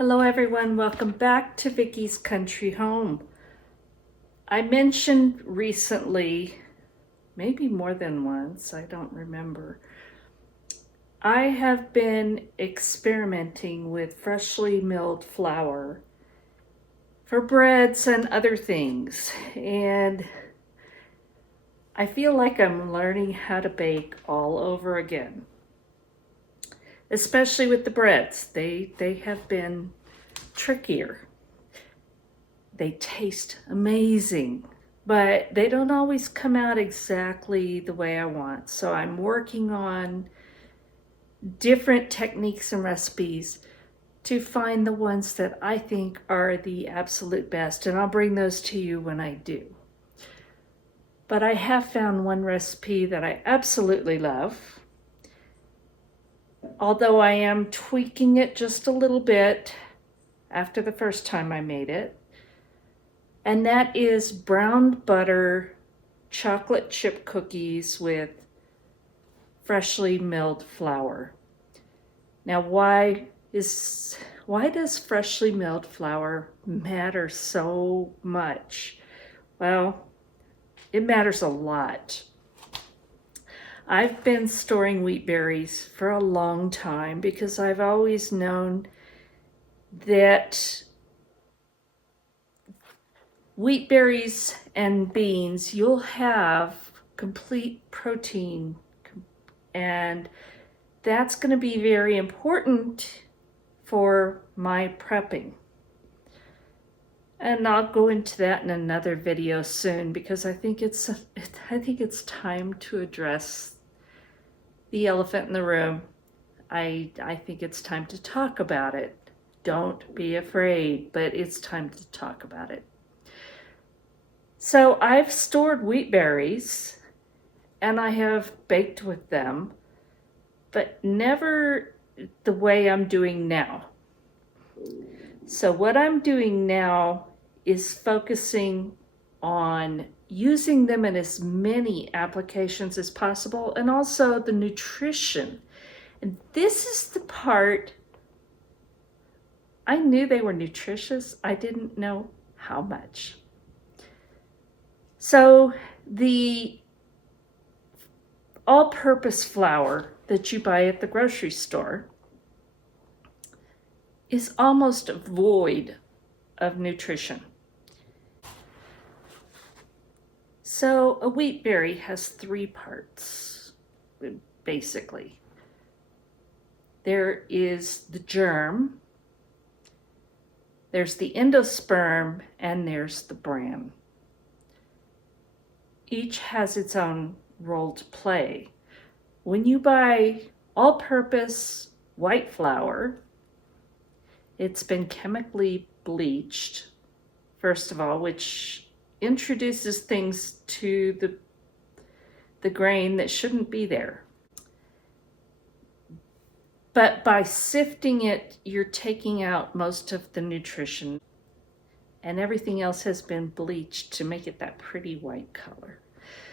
Hello everyone, welcome back to Vickie's Country Home. I mentioned recently, maybe more than once, I don't remember, I have been experimenting with freshly milled flour for breads and other things, and I feel like I'm learning how to bake all over again. Especially with the breads, they have been trickier. They taste amazing, but they don't always come out exactly the way I want. So I'm working on different techniques and recipes to find the ones that I think are the absolute best, and I'll bring those to you when I do. But I have found one recipe that I absolutely love, although I am tweaking it just a little bit after the first time I made it. And that is browned butter chocolate chip cookies with freshly milled flour. Now, why does freshly milled flour matter so much? Well, it matters a lot. I've been storing wheat berries for a long time because I've always known that wheat berries and beans, you'll have complete protein, and that's going to be very important for my prepping. And I'll go into that in another video soon because I think it's time to address the elephant in the room. I think it's time to talk about it. Don't be afraid, but it's time to talk about it. So I've stored wheat berries and I have baked with them, but never the way I'm doing now. So what I'm doing now is focusing on using them in as many applications as possible, and also the nutrition. And this is the part, I knew they were nutritious, I didn't know how much. So the all-purpose flour that you buy at the grocery store is almost void of nutrition. So a wheat berry has 3 parts, basically. There is the germ, there's the endosperm, and there's the bran. Each has its own role to play. When you buy all-purpose white flour, it's been chemically bleached, first of all, which introduces things to the grain that shouldn't be there. But by sifting it, you're taking out most of the nutrition, and everything else has been bleached to make it that pretty white color.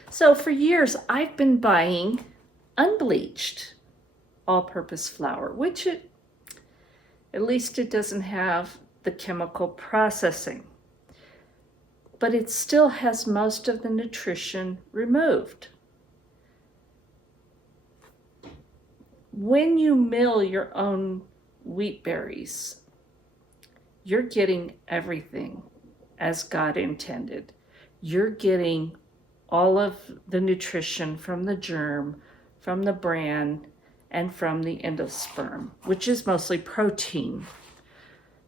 So for years, I've been buying unbleached all-purpose flour, which at least it doesn't have the chemical processing, but it still has most of the nutrition removed. When you mill your own wheat berries, you're getting everything as God intended. You're getting all of the nutrition from the germ, from the bran, and from the endosperm, which is mostly protein.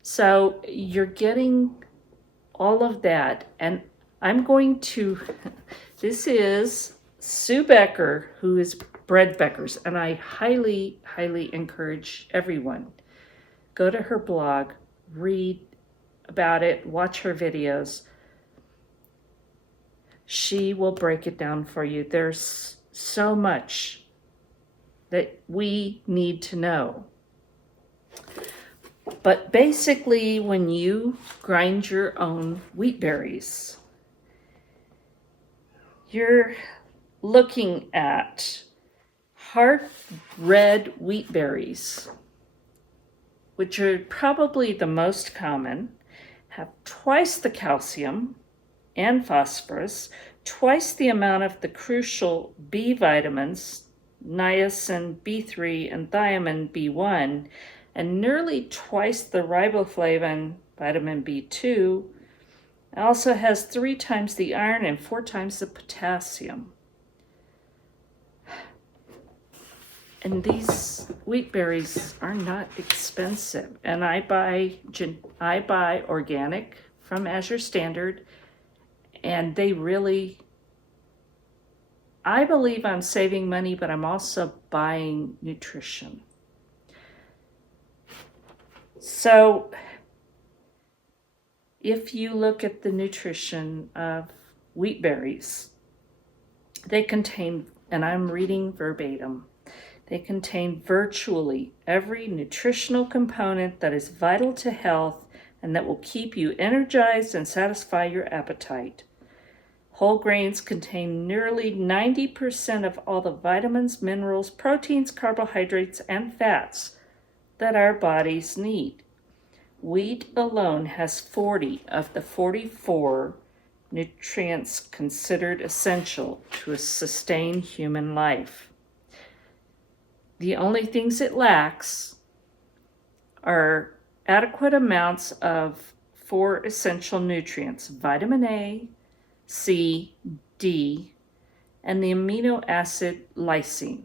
So you're getting all of that, and I'm going to, this is Sue Becker, who is Bread Beckers, and I highly, highly encourage everyone, go to her blog, read about it, watch her videos. She will break it down for you. There's so much that we need to know. But basically, when you grind your own wheat berries, you're looking at hard red wheat berries which are probably the most common, have twice the calcium and phosphorus, twice the amount of the crucial B vitamins, niacin B3 and thiamine B1, and nearly twice the riboflavin, vitamin B2. It also has 3 times the iron and 4 times the potassium. And these wheat berries are not expensive. And I buy organic from Azure Standard, and they really, I believe I'm saving money, but I'm also buying nutrition. So if you look at the nutrition of wheat berries, they contain, and I'm reading verbatim, they contain virtually every nutritional component that is vital to health and that will keep you energized and satisfy your appetite. Whole grains contain nearly 90% of all the vitamins, minerals, proteins, carbohydrates, and fats that our bodies need. Wheat alone has 40 of the 44 nutrients considered essential to sustain human life. The only things it lacks are adequate amounts of 4 essential nutrients: vitamin A, C, D, and the amino acid lysine.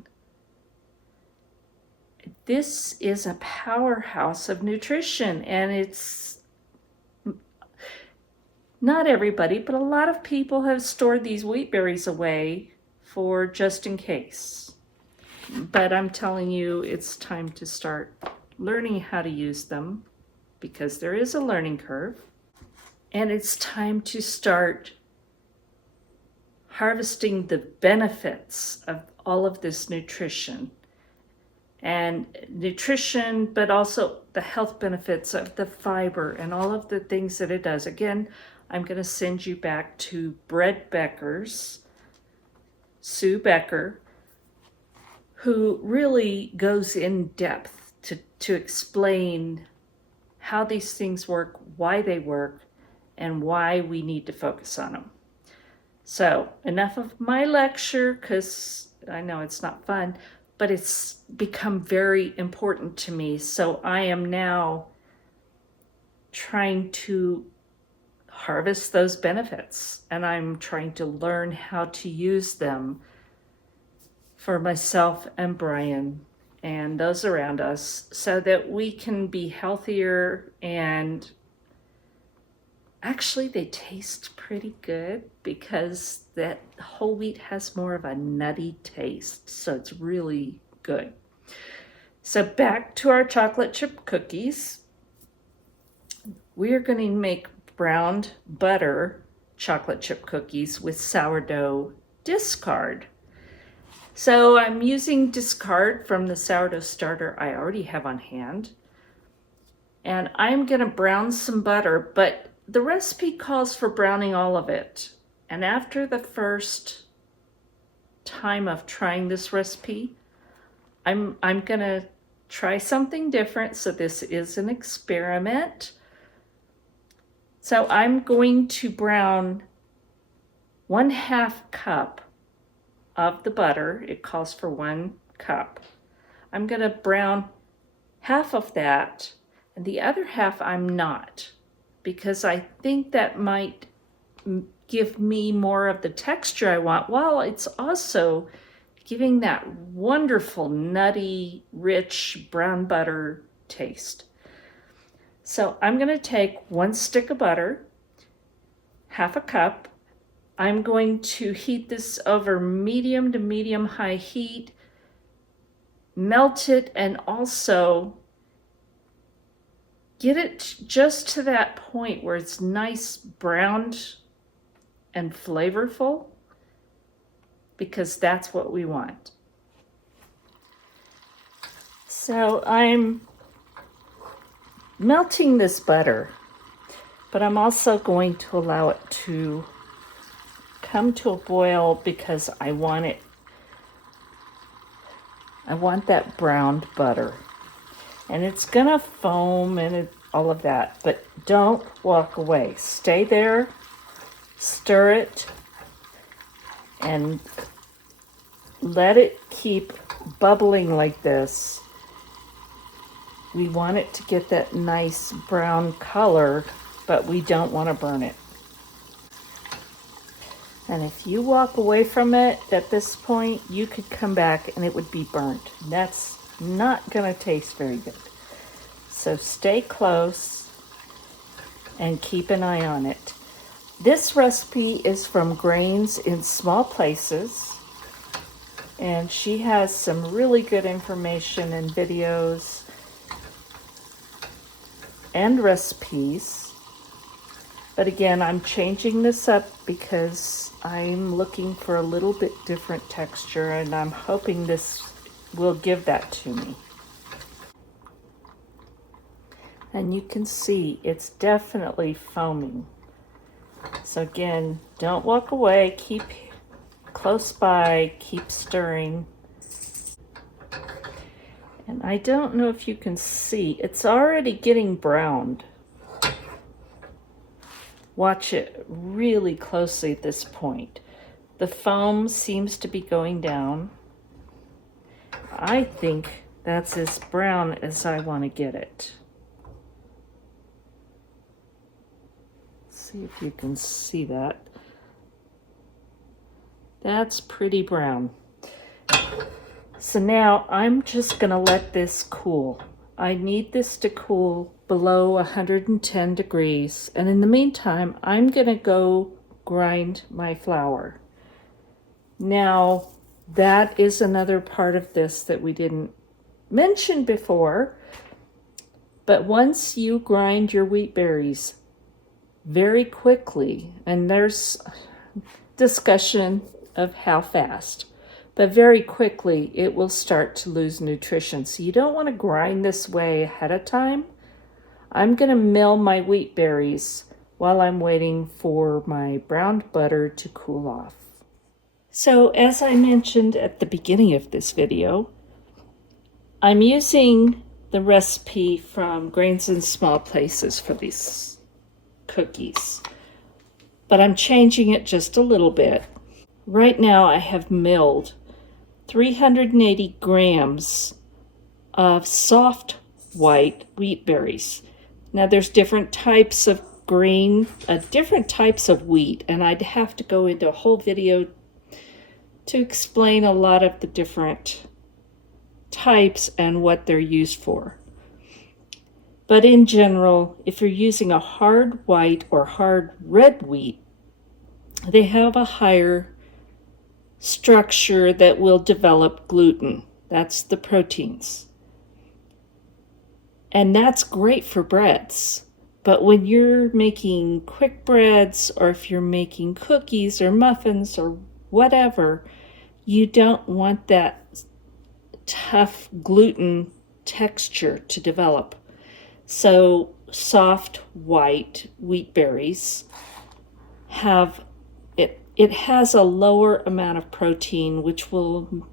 This is a powerhouse of nutrition, and it's not everybody, but a lot of people have stored these wheat berries away for just in case. But I'm telling you, it's time to start learning how to use them, because there is a learning curve. And it's time to start harvesting the benefits of all of this nutrition. And nutrition, but also the health benefits of the fiber and all of the things that it does. Again, I'm going to send you back to Bread Becker's Sue Becker, who really goes in depth to explain how these things work, why they work, and why we need to focus on them. So enough of my lecture, because I know it's not fun, but it's become very important to me. So I am now trying to harvest those benefits, and I'm trying to learn how to use them for myself and Brian and those around us, so that we can be healthier. And actually they taste pretty good, because that whole wheat has more of a nutty taste, so it's really good. So back to our chocolate chip cookies. We are going to make browned butter chocolate chip cookies with sourdough discard. So I'm using discard from the sourdough starter I already have on hand. And I'm going to brown some butter, but the recipe calls for browning all of it. And after the first time of trying this recipe, I'm going to try something different. So this is an experiment. So I'm going to brown 1/2 cup of the butter. It calls for 1 cup. I'm going to brown half of that, and the other half I'm not, because I think that might give me more of the texture I want, while it's also giving that wonderful nutty, rich brown butter taste. So I'm going to take 1 stick of butter, 1/2 cup. I'm going to heat this over medium to medium high heat, melt it, and also get it just to that point where it's nice browned and flavorful, because that's what we want. So I'm melting this butter, but I'm also going to allow it to come to a boil, because I want that browned butter. and it's gonna foam and all of that, but don't walk away. Stay there, stir it, and let it keep bubbling like this. We want it to get that nice brown color, but we don't want to burn it. And if you walk away from it at this point, you could come back and it would be burnt. That's not going to taste very good. So stay close and keep an eye on it. This recipe is from Grains in Small Places, and she has some really good information and videos and recipes. But again, I'm changing this up because I'm looking for a little bit different texture, and I'm hoping this will give that to me. And you can see it's definitely foaming. So again, don't walk away, keep close by, keep stirring. And I don't know if you can see, it's already getting browned. Watch it really closely at this point. The foam seems to be going down. I think that's as brown as I want to get it. See if you can see that. That's pretty brown. So now I'm just going to let this cool. I need this to cool below 110 degrees. And in the meantime, I'm going to go grind my flour. Now, that is another part of this that we didn't mention before. But once you grind your wheat berries very quickly, and there's discussion of how fast, but very quickly it will start to lose nutrition. So you don't want to grind this way ahead of time. I'm going to mill my wheat berries while I'm waiting for my browned butter to cool off. So as I mentioned at the beginning of this video, I'm using the recipe from Grains in Small Places for these cookies, but I'm changing it just a little bit. Right now I have milled 380 grams of soft white wheat berries. Now there's different types of grain, different types of wheat, and I'd have to go into a whole video to explain a lot of the different types and what they're used for. But in general, if you're using a hard white or hard red wheat, they have a higher structure that will develop gluten. That's the proteins. And that's great for breads. But when you're making quick breads, or if you're making cookies or muffins or whatever, you don't want that tough gluten texture to develop. So soft white wheat berries have it has a lower amount of protein, which will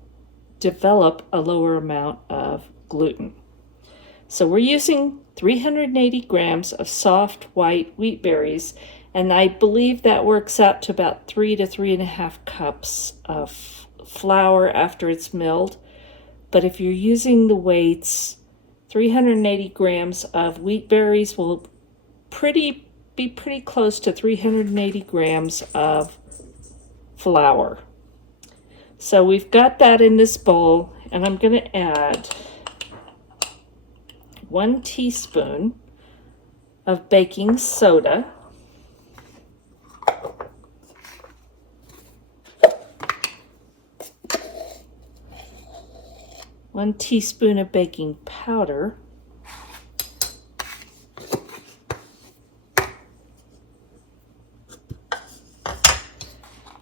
develop a lower amount of gluten. So we're using 380 grams of soft white wheat berries, and I believe that works out to about 3 to 3.5 cups of flour after it's milled. But if you're using the weights, 380 grams of wheat berries will be pretty close to 380 grams of flour. So we've got that in this bowl, and I'm going to add 1 teaspoon of baking soda, 1 teaspoon of baking powder,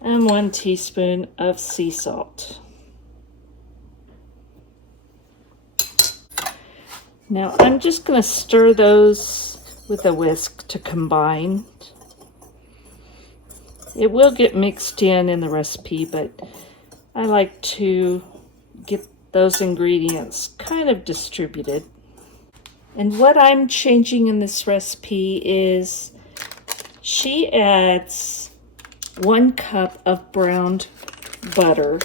and 1 teaspoon of sea salt. Now I'm just going to stir those with a whisk to combine. It will get mixed in the recipe, but I like to get those ingredients kind of distributed. And what I'm changing in this recipe is she adds 1 cup of browned butter.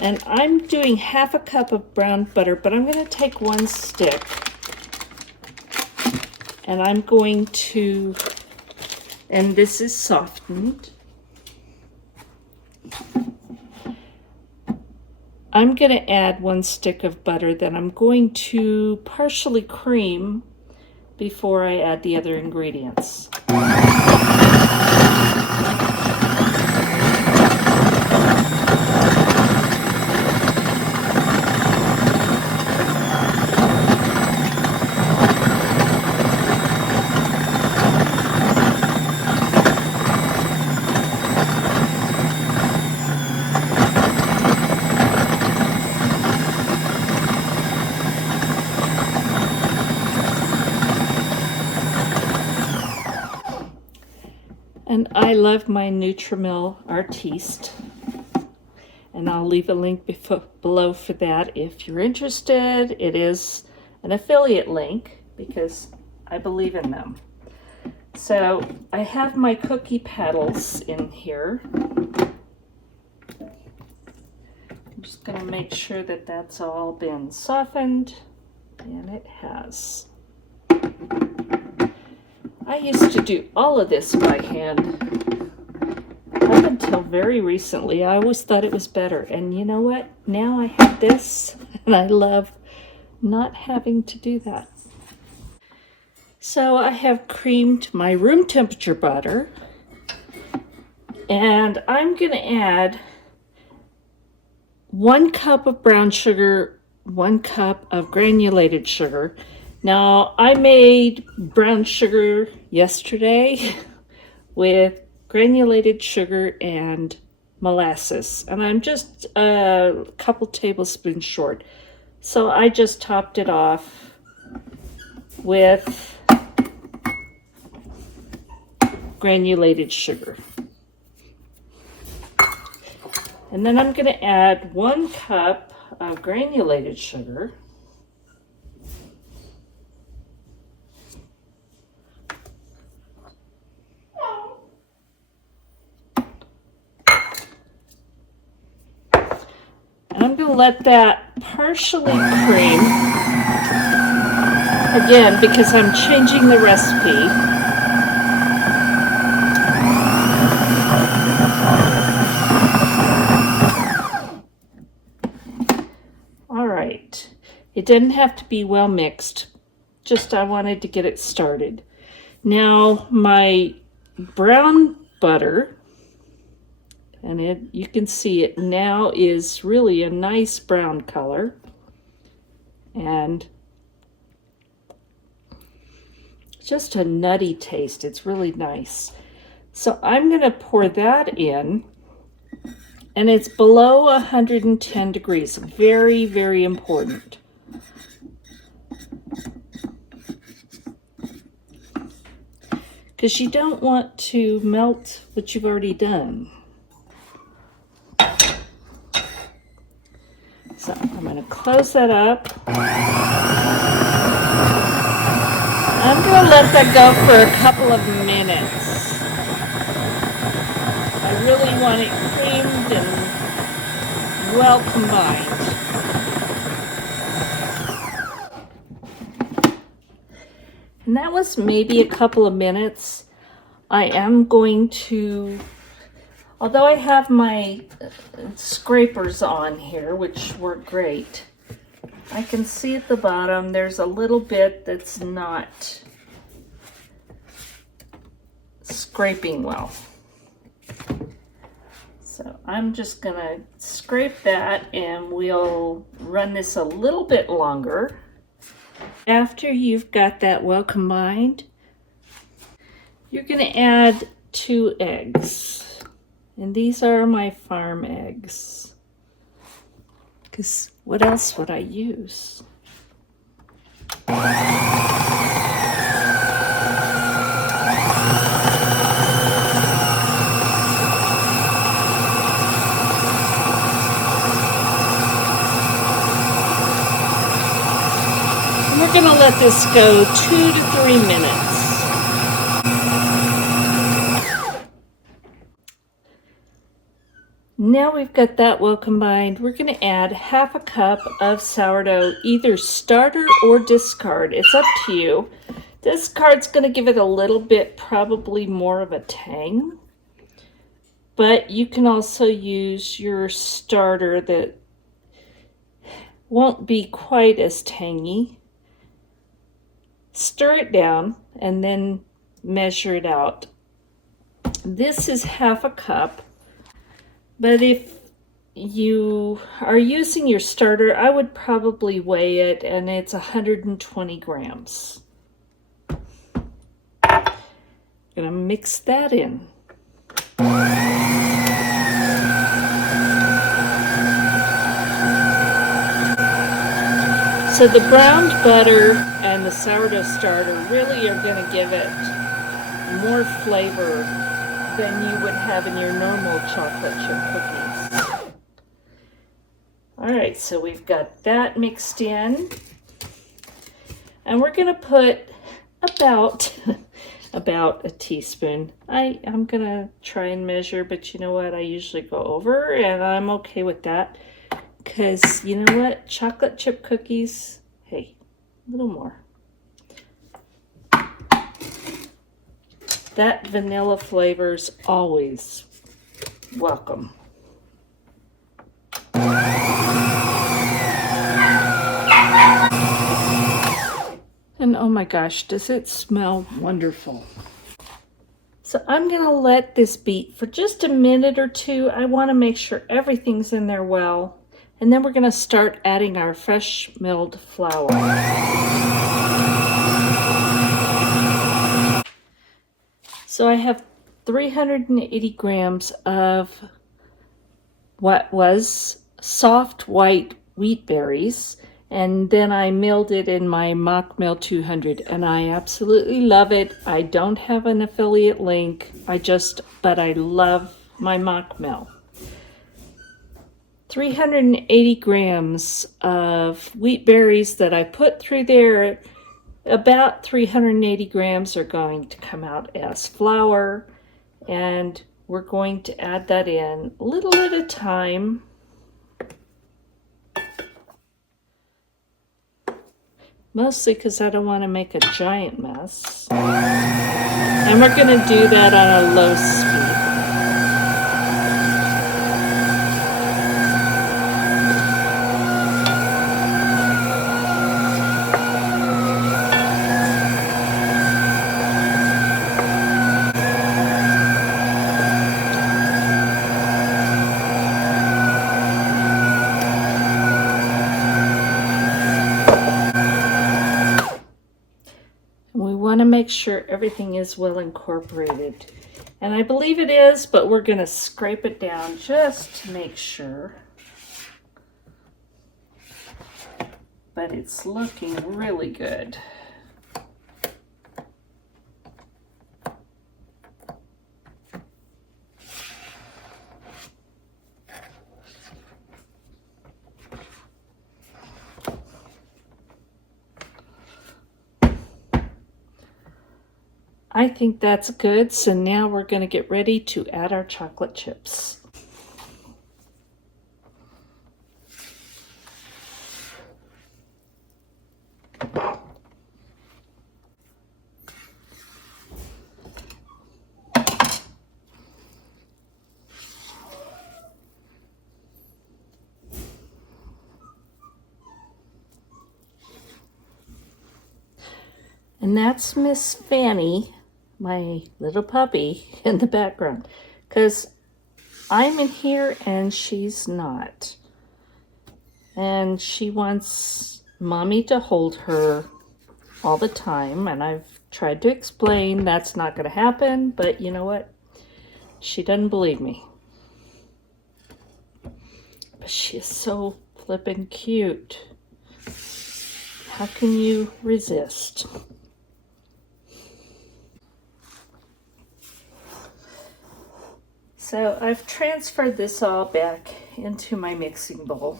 And I'm doing half a cup of browned butter, but I'm going to take 1 stick. And I'm going to, and this is softened. I'm going to add 1 stick of butter that I'm going to partially cream before I add the other ingredients. And I love my Nutritional Artiste, and I'll leave a link below for that if you're interested. It is an affiliate link because I believe in them. So I have my cookie petals in here. I'm just going to make sure that that's all been softened, and it has. I used to do all of this by hand. Up until very recently, I always thought it was better. And you know what? Now I have this, and I love not having to do that. So I have creamed my room temperature butter, and I'm going to add 1 cup of brown sugar, 1 cup of granulated sugar. Now, I made brown sugar yesterday with granulated sugar and molasses, and I'm just a couple tablespoons short. So I just topped it off with granulated sugar. And then I'm going to add 1 cup of granulated sugar. And I'm going to let that partially cream, again, because I'm changing the recipe. All right. It didn't have to be well mixed, just I wanted to get it started. Now my brown butter, and you can see it now is really a nice brown color, and just a nutty taste. It's really nice. So I'm going to pour that in, and it's below 110 degrees. Very, very important. Because you don't want to melt what you've already done. So I'm going to close that up. I'm going to let that go for a couple of minutes. I really want it creamed and well combined. And that was maybe a couple of minutes. I am going to, although I have my scrapers on here, which work great, I can see at the bottom there's a little bit that's not scraping well. So I'm just gonna scrape that, and we'll run this a little bit longer. After you've got that well combined, you're gonna add 2 eggs. And these are my farm eggs. Because what else would I use? going to let this go 2 to 3 minutes. Now we've got that well combined, we're going to add half a cup of sourdough, either starter or discard. It's up to you. Discard's going to give it a little bit, probably more of a tang. But you can also use your starter that won't be quite as tangy. Stir it down and then measure it out. This is half a cup, but if you are using your starter, I would probably weigh it, and it's 120 grams. Gonna mix that in. So the browned butter and the sourdough starter really are going to give it more flavor than you would have in your normal chocolate chip cookies. All right, so we've got that mixed in. And we're going to put about a teaspoon. I'm going to try and measure, but you know what? I usually go over, and I'm okay with that. Because, you know what? Chocolate chip cookies, hey, a little more. That vanilla flavor's always welcome. And oh my gosh, does it smell wonderful. So I'm going to let this beat for just a minute or two. I want to make sure everything's in there well. And then we're going to start adding our fresh milled flour. So I have 380 grams of what was soft white wheat berries. And then I milled it in my Mock Mill 200, and I absolutely love it. I don't have an affiliate link, but I love my Mock Mill. 380 grams of wheat berries that I put through there. About 380 grams are going to come out as flour, and we're going to add that in a little at a time. Mostly because I don't want to make a giant mess. And we're going to do that on a low speed. To make sure everything is well incorporated, and I believe it is, but we're going to scrape it down just to make sure. But it's looking really good. I think that's good, so now we're going to get ready to add our chocolate chips. And that's Miss Fanny, my little puppy, in the background, because I'm in here and she's not. And she wants mommy to hold her all the time, and I've tried to explain that's not going to happen, but you know what? She doesn't believe me. But she is so flippin' cute. How can you resist? So I've transferred this all back into my mixing bowl.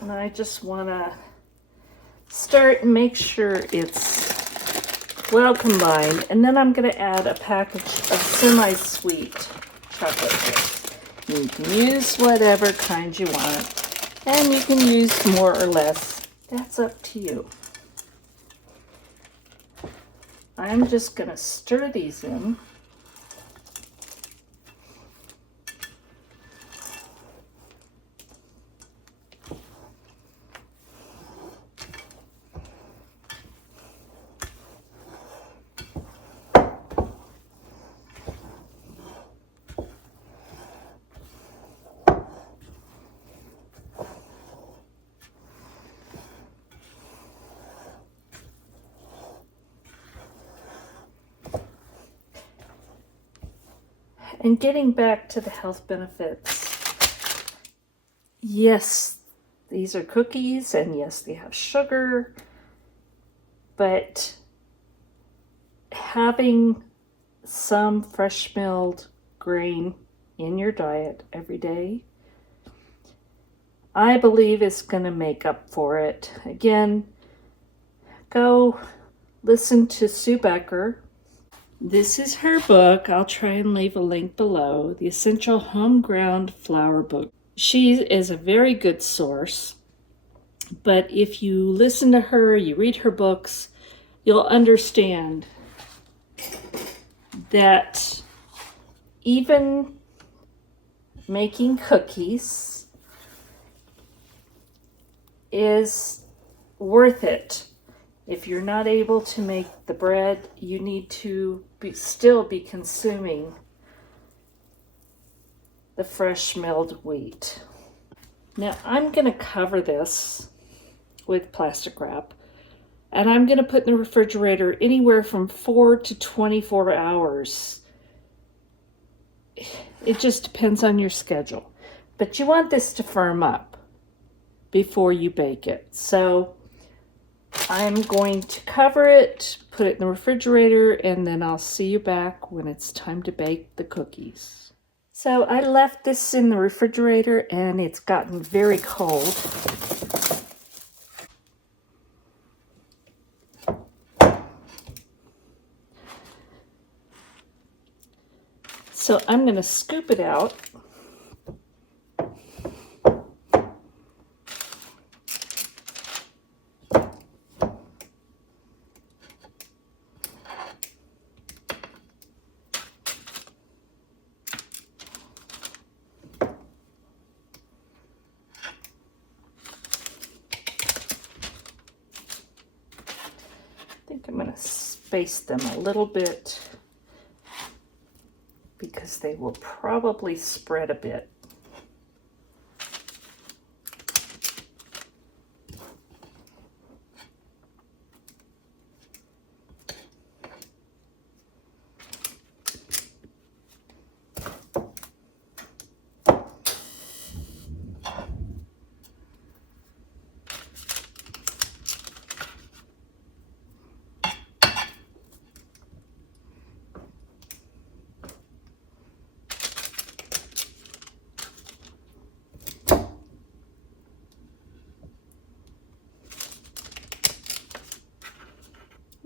And I just want to Stir it and make sure it's well combined. And then I'm going to add a package of semi-sweet chocolate chips. You can use whatever kind you want, and you can use more or less. That's up to you. I'm just going to stir these in. And getting back to the health benefits, yes, these are cookies, and yes, they have sugar, but having some fresh milled grain in your diet every day, I believe is going to make up for it. Again, go listen to Sue Becker. This is her book. I'll try and leave a link below. The Essential Home Ground Flour Book. She is a very good source, but if you listen to her, you read her books, you'll understand that even making cookies is worth it. If you're not able to make the bread, you need to still be consuming the fresh milled wheat. Now I'm going to cover this with plastic wrap, and I'm going to put in the refrigerator anywhere from 4 to 24 hours. It just depends on your schedule. But you want this to firm up before you bake it. So I'm going to cover it, put it in the refrigerator, and then I'll see you back when it's time to bake the cookies. So I left this in the refrigerator and it's gotten very cold. So I'm going to scoop it out. I think I'm going to space them a little bit because they will probably spread a bit.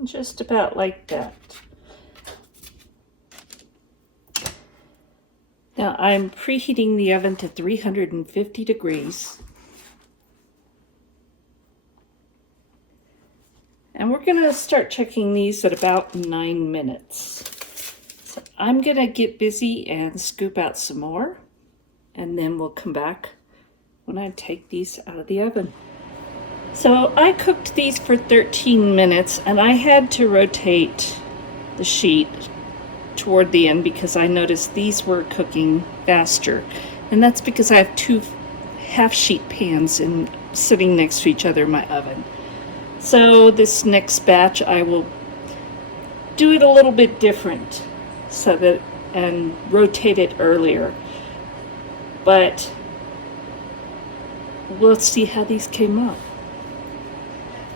Just about like that. Now I'm preheating the oven to 350 degrees. And we're going to start checking these at about 9 minutes. So I'm going to get busy and scoop out some more, and then we'll come back when I take these out of the oven. So I cooked these for 13 minutes, and I had to rotate the sheet toward the end because I noticed these were cooking faster. And that's because I have two half-sheet pans sitting next to each other in my oven. So this next batch I will do it a little bit different and rotate it earlier. But we'll see how these came out.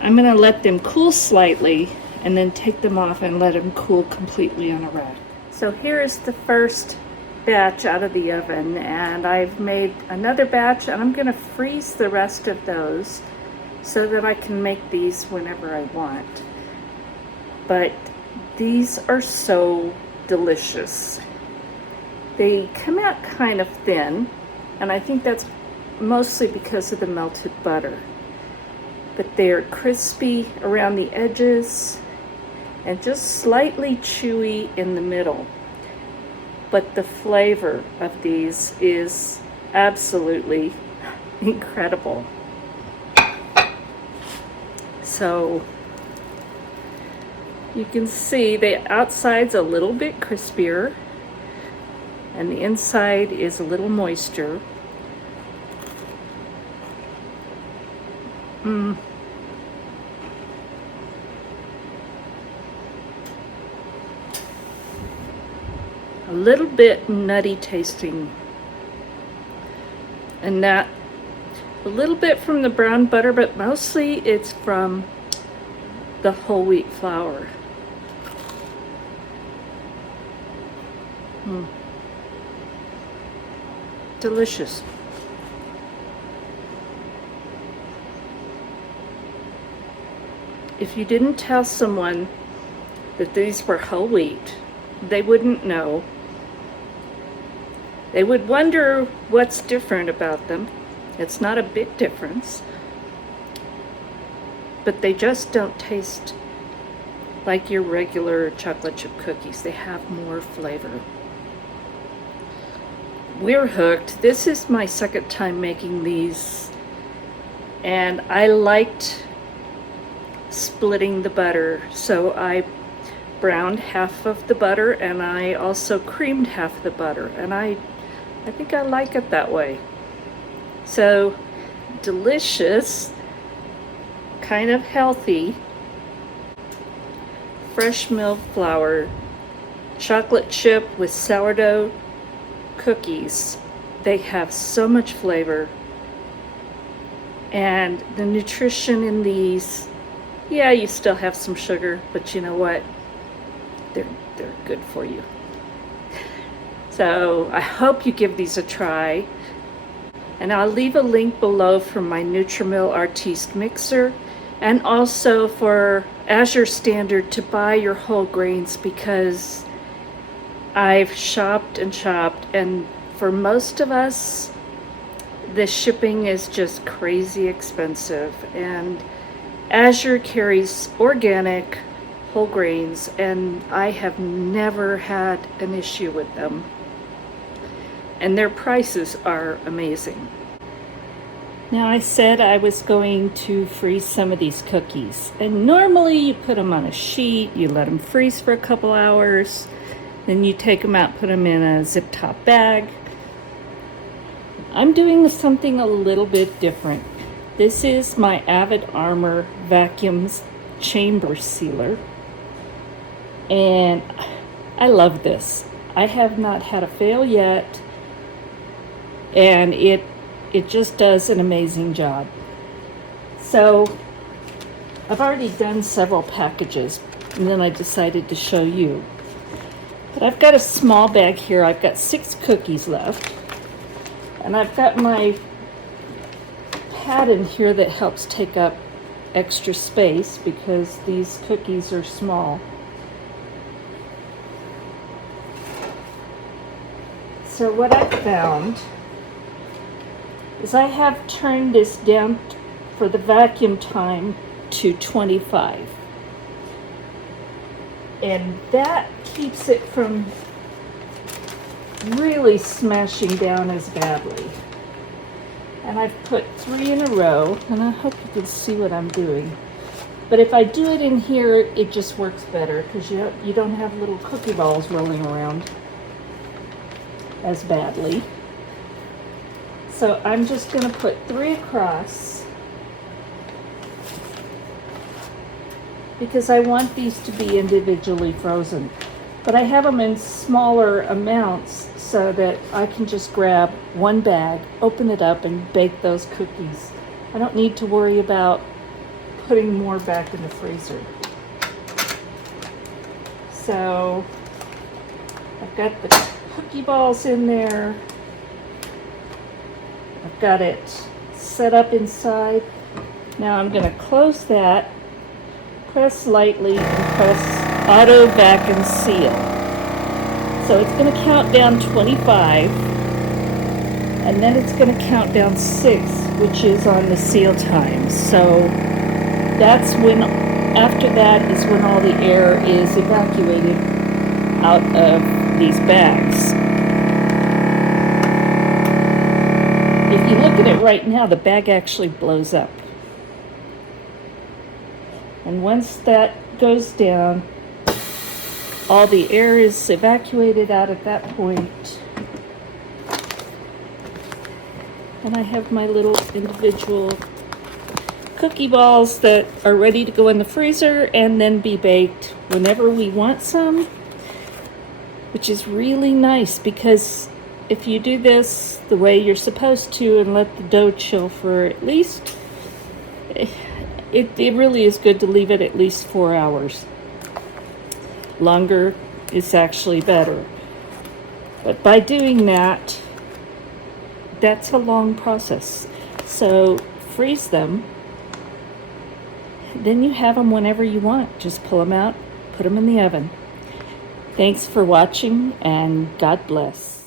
I'm going to let them cool slightly and then take them off and let them cool completely on a rack. So here is the first batch out of the oven, and I've made another batch, and I'm going to freeze the rest of those so that I can make these whenever I want. But these are so delicious. They come out kind of thin, and I think that's mostly because of the melted butter. But they're crispy around the edges and just slightly chewy in the middle. But the flavor of these is absolutely incredible. So you can see the outside's a little bit crispier and the inside is a little moister. A little bit nutty tasting, and that a little bit from the brown butter, but mostly it's from the whole wheat flour. Delicious. If you didn't tell someone that these were whole wheat, they wouldn't know. They would wonder what's different about them. It's not a big difference, but they just don't taste like your regular chocolate chip cookies. They have more flavor. We're hooked. This is my second time making these, and I liked splitting the butter, so I browned half of the butter and I also creamed half the butter, and I think I like it that way. So delicious, kind of healthy, fresh milled flour, chocolate chip with sourdough cookies. They have so much flavor, and the nutrition in these, yeah, you still have some sugar, but you know what? They're good for you. So I hope you give these a try. And I'll leave a link below for my Nutritional Artiste mixer, and also for Azure Standard to buy your whole grains, because I've shopped and shopped, and for most of us, the shipping is just crazy expensive. And Azure carries organic whole grains, and I have never had an issue with them. And their prices are amazing. Now, I said I was going to freeze some of these cookies, and normally you put them on a sheet, you let them freeze for a couple hours, then you take them out, put them in a zip top bag. I'm doing something a little bit different. This is my Avid Armor vacuums chamber sealer, and I love this. I have not had a fail yet, and it just does an amazing job. So I've already done several packages, and then I decided to show you. But I've got a small bag here. I've got 6 cookies left, and I've got my pad in here that helps take up extra space because these cookies are small. So what I found is I have turned this down for the vacuum time to 25. And that keeps it from really smashing down as badly. And I've put 3 in a row, and I hope you can see what I'm doing. But if I do it in here, it just works better because you don't have little cookie balls rolling around as badly. So I'm just going to put 3 across because I want these to be individually frozen. But I have them in smaller amounts so that I can just grab one bag, open it up, and bake those cookies. I don't need to worry about putting more back in the freezer. So I've got the cookie balls in there. I've got it set up inside. Now I'm going to close that, press lightly, and press auto vac and seal. So it's going to count down 25, and then it's going to count down 6, which is on the seal time. So that's when, after that is when all the air is evacuated out of these bags. If you look at it right now, the bag actually blows up. And once that goes down, all the air is evacuated out at that point. And I have my little individual cookie balls that are ready to go in the freezer and then be baked whenever we want some, which is really nice because if you do this the way you're supposed to and let the dough chill for at least, it really is good to leave it at least 4 hours. Longer is actually better. But by doing that, that's a long process. So freeze them. Then you have them whenever you want. Just pull them out, put them in the oven. Thanks for watching, and God bless.